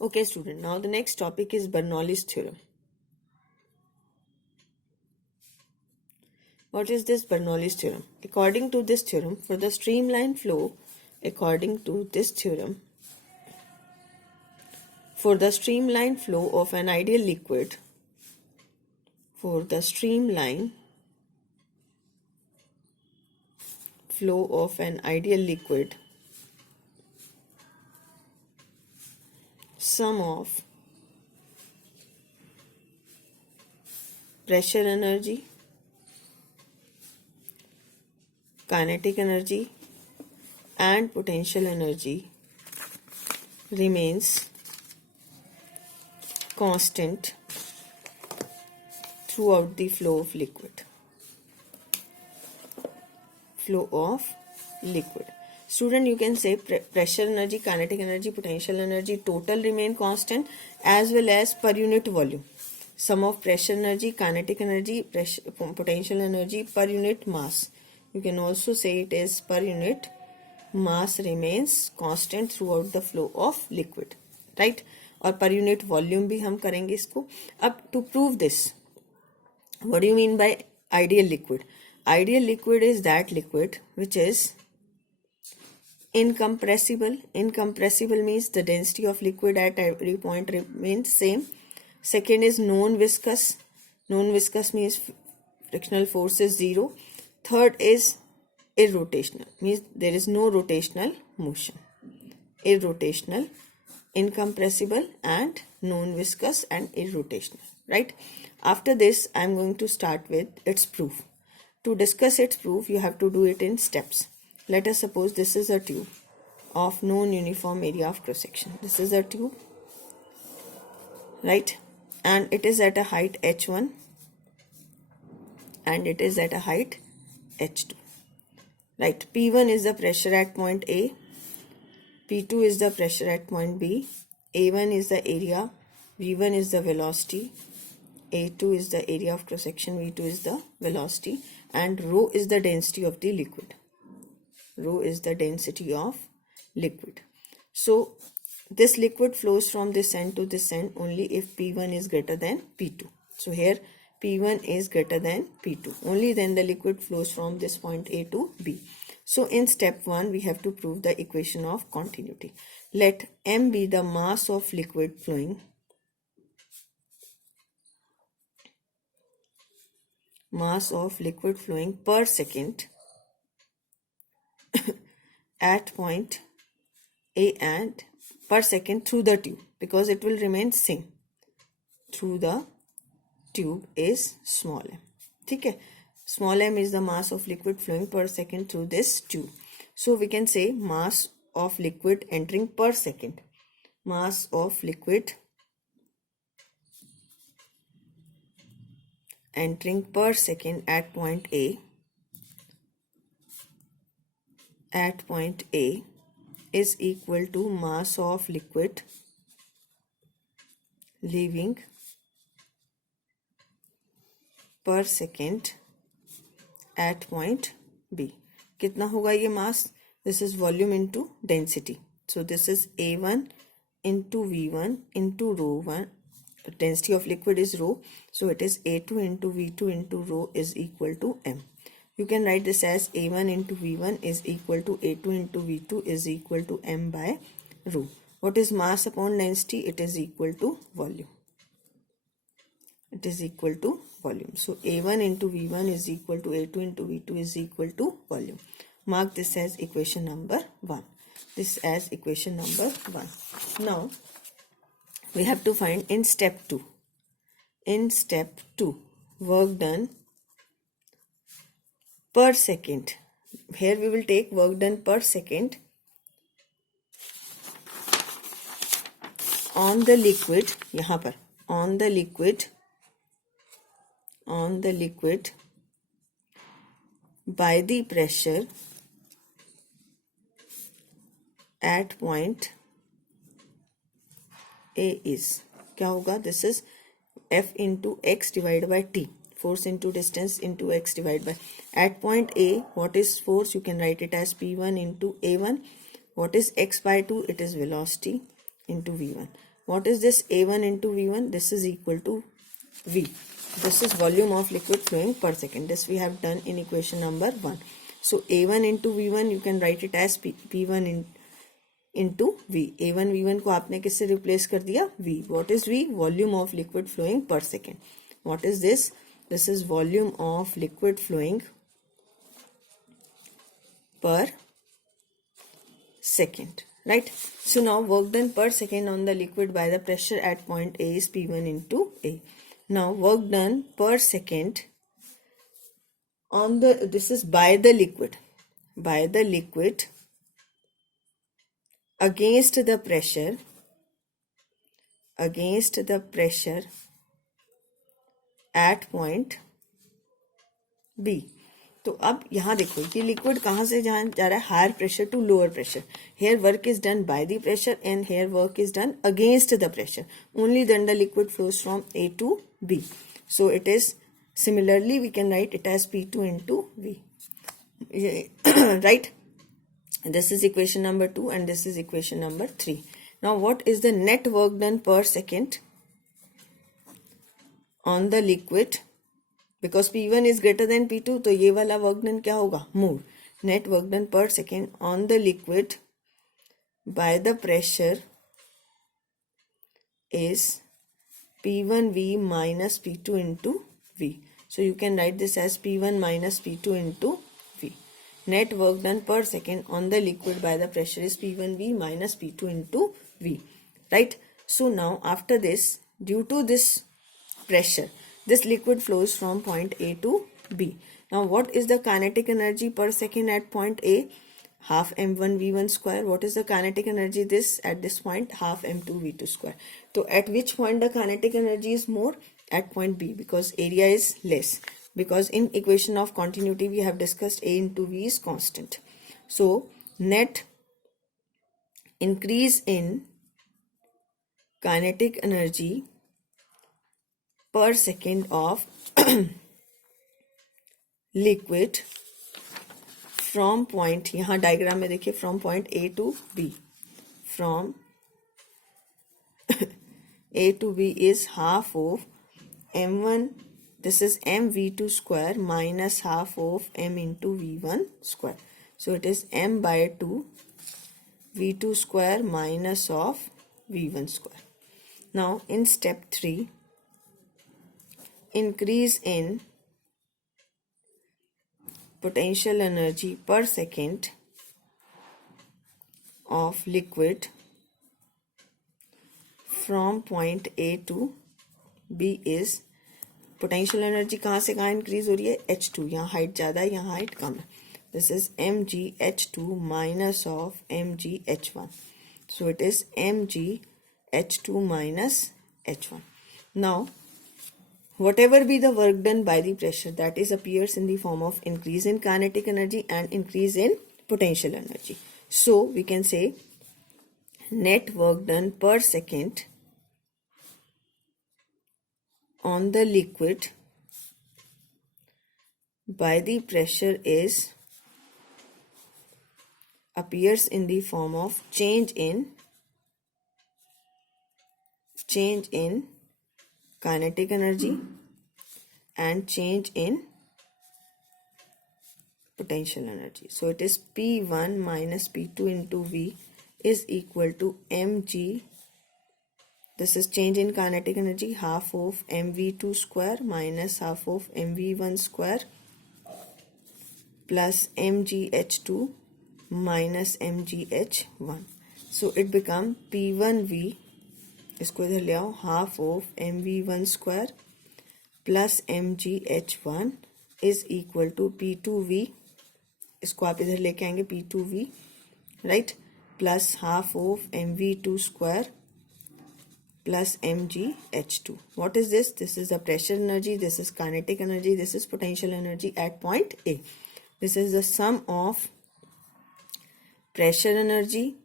Okay, student. Now the next topic is Bernoulli's theorem. What is this Bernoulli's theorem? According to this theorem, for the streamline flow, for the streamline flow of an ideal liquid, sum of pressure energy, kinetic energy and potential energy remains constant throughout the flow of liquid. Student, you can say pressure energy, kinetic energy, potential energy total remain constant as well as per unit volume. Sum of pressure energy, kinetic energy, potential energy per unit mass. You can also say it is per unit mass remains constant throughout the flow of liquid, right? और per unit volume भी हम करेंगे इसको. अब to prove this, what do you mean by ideal liquid? Ideal liquid is that liquid which is incompressible. Incompressible means the density of liquid at every point remains same. Second is non-viscous. Non-viscous means frictional force is 0. Third is irrotational, means there is no rotational motion. Irrotational, incompressible and non-viscous and irrotational, right? After this, I am going to start with its proof. To discuss its proof, you have to do it in steps. Let us suppose this is a tube of non-uniform area of cross-section. This is a tube, right? And it is at a height h1 and it is at a height h2, right? P1 is the pressure at point A, P2 is the pressure at point B, A1 is the area, V1 is the velocity, A2 is the area of cross-section, V2 is the velocity, and rho is the density of the liquid. Rho is the density of liquid. So this liquid flows from this end to this end only if P1 is greater than P2. So here P1 is greater than P2. Only then the liquid flows from this point A to B. So in step 1, we have to prove the equation of continuity. Let m be the mass of liquid flowing. Mass of liquid flowing per second at point A and per second through the tube, because it will remain same. Through the tube is small m. Okay? Small m is the mass of liquid flowing per second through this tube. So we can say mass of liquid entering per second. Mass of liquid entering per second at point A is equal to mass of liquid leaving per second at point B. कितना होगा ये mass? This is volume into density. So this is A1 into V1 into rho 1. Density of liquid is rho. So it is A2 into V2 into rho is equal to m. You can write this as A1 into V1 is equal to A2 into V2 is equal to m by rho. What is mass upon density? It is equal to volume. It is equal to volume. So A1 into V1 is equal to A2 into V2 is equal to volume. Mark this as equation number 1. This as equation number 1. Now we have to find in step 2. In step 2, work done per second. Here we will take work done per second on the liquid. यहाँ पर on the liquid by the pressure at point A is, क्या होगा? This is F into x divided by t. Force into distance into x divided by. At point A, what is force? You can write it as P1 into A1. What is x by 2? It is velocity into V1. What is this A1 into V1? This is equal to V. This is volume of liquid flowing per second. This we have done in equation number 1. So A1 into V1 you can write it as P1 into V. A1 V1 को आपने किससे replace कर दिया? V. What is V? Volume of liquid flowing per second. What is this? This is volume of liquid flowing per second. Right? So now work done per second on the liquid by the pressure at point A is P1 into A. Now work done per second on the, this is by the liquid against the pressure at point B. तो अब यहाँ देखो ये liquid कहाँ से जहाँ जा रहा है, higher pressure to lower pressure. Here work is done by the pressure and here work is done against the pressure. Only then the liquid flows from A to B. So it is similarly we can write it as P2 into V. Right? This is equation number 2 and this is equation number 3. Now what is the net work done per second on the liquid? Because P1 is greater than P2, तो ये वाला work done क्या होगा? More. Net work done per second on the liquid by the pressure is P1V minus P2 into V. So you can write this as P1 minus P2 into V. Net work done per second on the liquid by the pressure is P1V minus P2 into V. Right? So now after this, due to this pressure, this liquid flows from point A to B. Now what is the kinetic energy per second at point A? Half m1 v1 square. What is the kinetic energy this at this point? Half m2 v2 square. So at which point the kinetic energy is more? At point B, because area is less. Because in equation of continuity we have discussed A into V is constant. So net increase in kinetic energy per second of liquid from point, यहाँ diagram में देखिए, from point A to B, from A to B is half of m1, this is mv2 square minus half of m into v1 square. So it is m by 2 v2 square minus of v1 square. Now in step 3, increase in potential energy per second of liquid from point A to B is, potential energy कहाँ से कहाँ increase हो रही है? H2. यहाँ height ज़्यादा है, यहाँ height कम है. This is mgh2 minus of mgh1. So it is mgh2 minus h1. Now whatever be the work done by the pressure, that is appears in the form of increase in kinetic energy and increase in potential energy. So we can say net work done per second on the liquid by the pressure is appears in the form of change in kinetic energy and change in potential energy. So it is P1 minus P2 into V is equal to mg, this is change in kinetic energy, half of mv2 square minus half of mv1 square plus mgh2 minus mgh1. So it become P1V, इसको इधर ले आओ, half of mv1 square plus mgh1 is equal to P2V, इसको आप इधर लेके आएंगे P2V, right, plus half of mv2 square plus mgh2. What is this? This is the pressure energy, this is kinetic energy, this is potential energy at point A. This is the sum of pressure energy,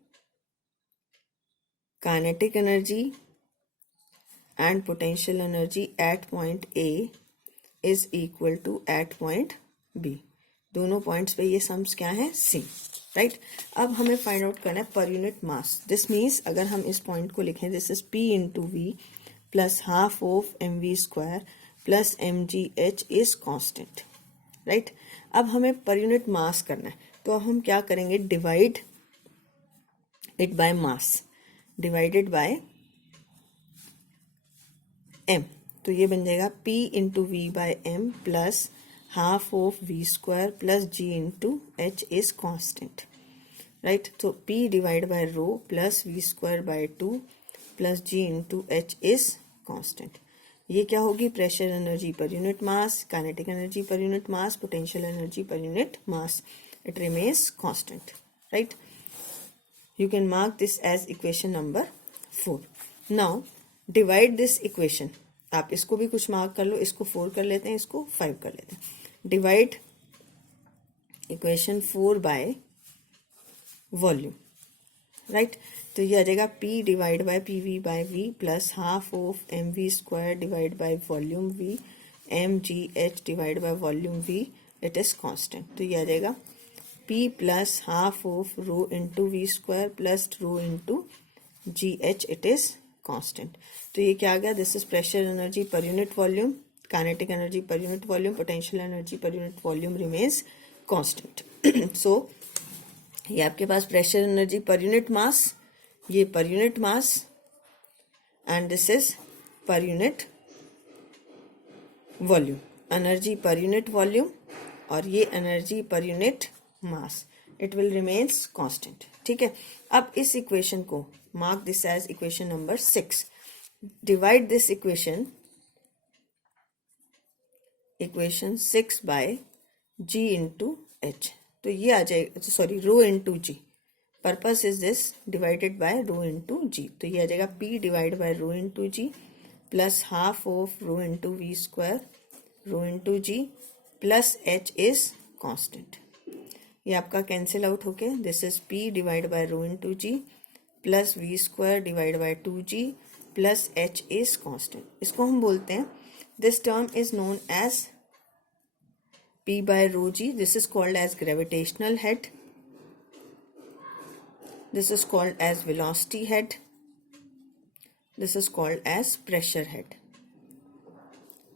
kinetic energy and potential energy at point A is equal to at point B. दोनों points पे ये sums क्या है? Same, right. अब हमें find out करना है पर यूनिट मास। दिस मीन्स अगर हम इस पॉइंट को लिखें, this is P into V plus half of mv² plus mgh is constant, right. अब हमें पर यूनिट मास करना है, तो हम क्या करेंगे, divide it by mass divided by m। तो ये बन जाएगा P into V by M plus half of v² plus g into h is constant, right. तो P divide by rho plus v² by 2 plus g into h is constant. ये क्या होगी, pressure energy per unit mass, kinetic energy per unit mass, potential energy per unit mass, it remains constant, right. You can mark this as equation number 4। Now divide this equation, आप इसको भी कुछ mark कर लो, इसको 4 कर लेते हैं, इसको 5 कर लेते हैं। Divide equation 4 by volume, right. तो ये आ जाएगा P divide by P V by V plus half of mv² divide by volume v mgh divide by volume v, it is constant. तो ये आ जाएगा P plus half of rho into v² plus rho into gh, it is constant. तो ये क्या आ गया, this is pressure energy per unit volume, kinetic energy per unit volume, potential energy per unit volume remains constant. So ये आपके पास pressure energy per unit mass, ये per unit mass, and this is per unit volume, energy per unit volume, और ये energy per unit mass, it will remains constant, ठीक है। अब इस इक्वेशन को mark this as equation number 6। Divide this equation 6 by g into h। तो ये आ जाएगा, sorry, rho into ji, purpose is this divided by rho into g. तो ये आ जाएगा P divide by rho into g plus half of rho into v² rho into g plus h is constant. ये आपका cancel out होके this is P divide by rho into g plus v² divide by 2g plus h is constant. इसको हम बोलते हैं, this term is known as P by rho g. This is called as gravitational head. This is called as velocity head. This is called as pressure head.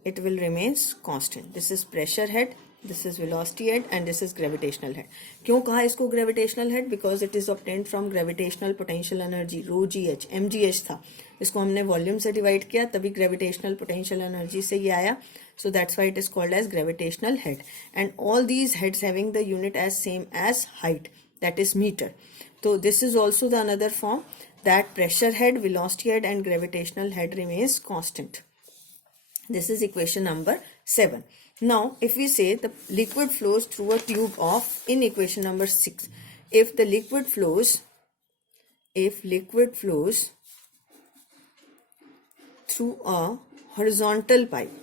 It will remains constant. This is pressure head, this is velocity head, and this is gravitational head. क्यों कहा इसको gravitational head? Because it is obtained from gravitational potential energy rho gh, mgh था, इसको हमने volume से divide किया, तभी gravitational potential energy से ये आया। So that's why it is called as gravitational head, and all these heads having the unit as same as height, that is metre. तो this is also the another form that pressure head, velocity head, and gravitational head remains constant. This is equation number 7. Now, if we say the liquid flows through a tube of, in equation number 6, if liquid flows through a horizontal pipe,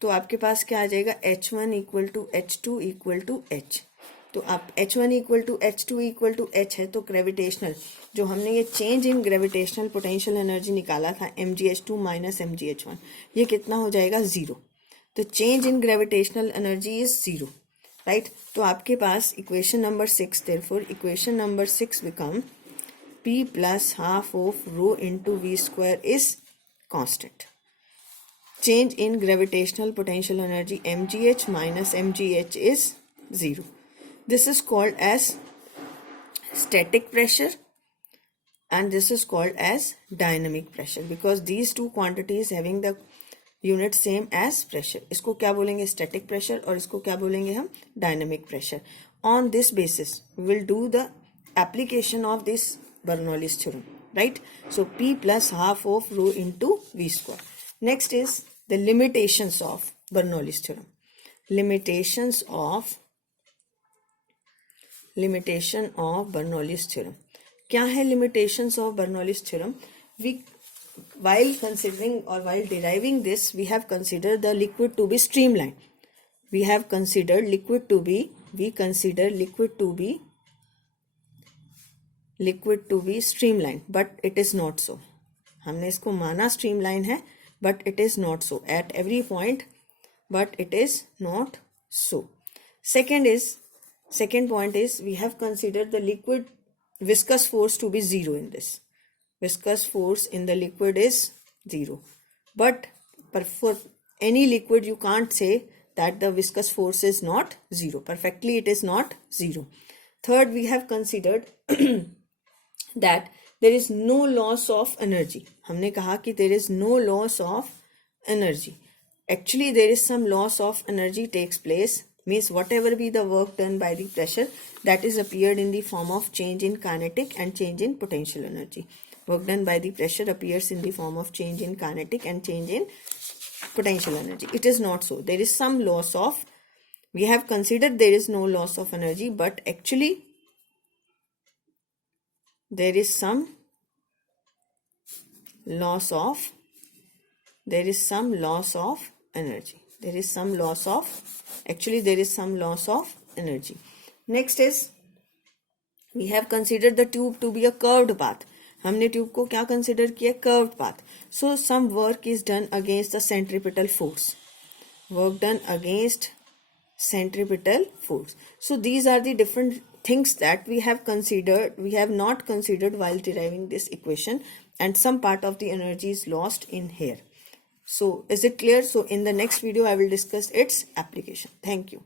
तो आपके पास क्या आ जाएगा, H1 equal to H2 equal to H. तो आप H1 equal to H2 equal to H है, तो gravitational, जो हमने ये change in gravitational potential energy निकाला था mgh2 माइनस mgh1, ये कितना हो जाएगा, 0. तो change in gravitational energy is 0, right. तो आपके पास equation number 6, therefore equation number 6 become P plus half of rho into v square is constant. Change in gravitational potential energy mgh minus mgh is 0. This is called as static pressure and this is called as dynamic pressure because these two quantities having the unit same as pressure. इसको क्या बोलेंगे, static pressure, और इसको क्या बोलेंगे हम, dynamic pressure. On this basis we will do the application of this Bernoulli's theorem, right? So P plus half of rho into v square. Next is the limitations of Bernoulli's theorem. Limitation of Bernoulli's theorem. क्या है limitations of Bernoulli's theorem? We, while considering or while deriving this, we have considered the liquid to be streamlined. We consider liquid to be streamlined, but it is not so. हमने इसको माना streamline है, but it is not so. At every point but it is not so. Second point is we have considered the liquid viscous force to be 0 in this. Viscous force in the liquid is 0. But for any liquid you can't say that the viscous force is not 0. Perfectly it is not 0. Third, we have considered that there is no loss of energy. हमने कहा कि there is no loss of energy. Actually there is some loss of energy takes place, means whatever be the work done by the pressure, that is appeared in the form of change in kinetic and change in potential energy. Work done by the pressure appears in the form of change in kinetic and change in potential energy. It is not so. There is some loss of, we have considered there is no loss of energy, but actually there is some loss of energy. There is some loss of energy. Next is we have considered the tube to be a curved path. हमने tube को क्या consider किया? Curved path. So some work is done against the centripetal force. Work done against centripetal force. So these are the different things that we have not considered while deriving this equation, and some part of the energy is lost in here. So is it clear? So in the next video I will discuss its application. Thank you.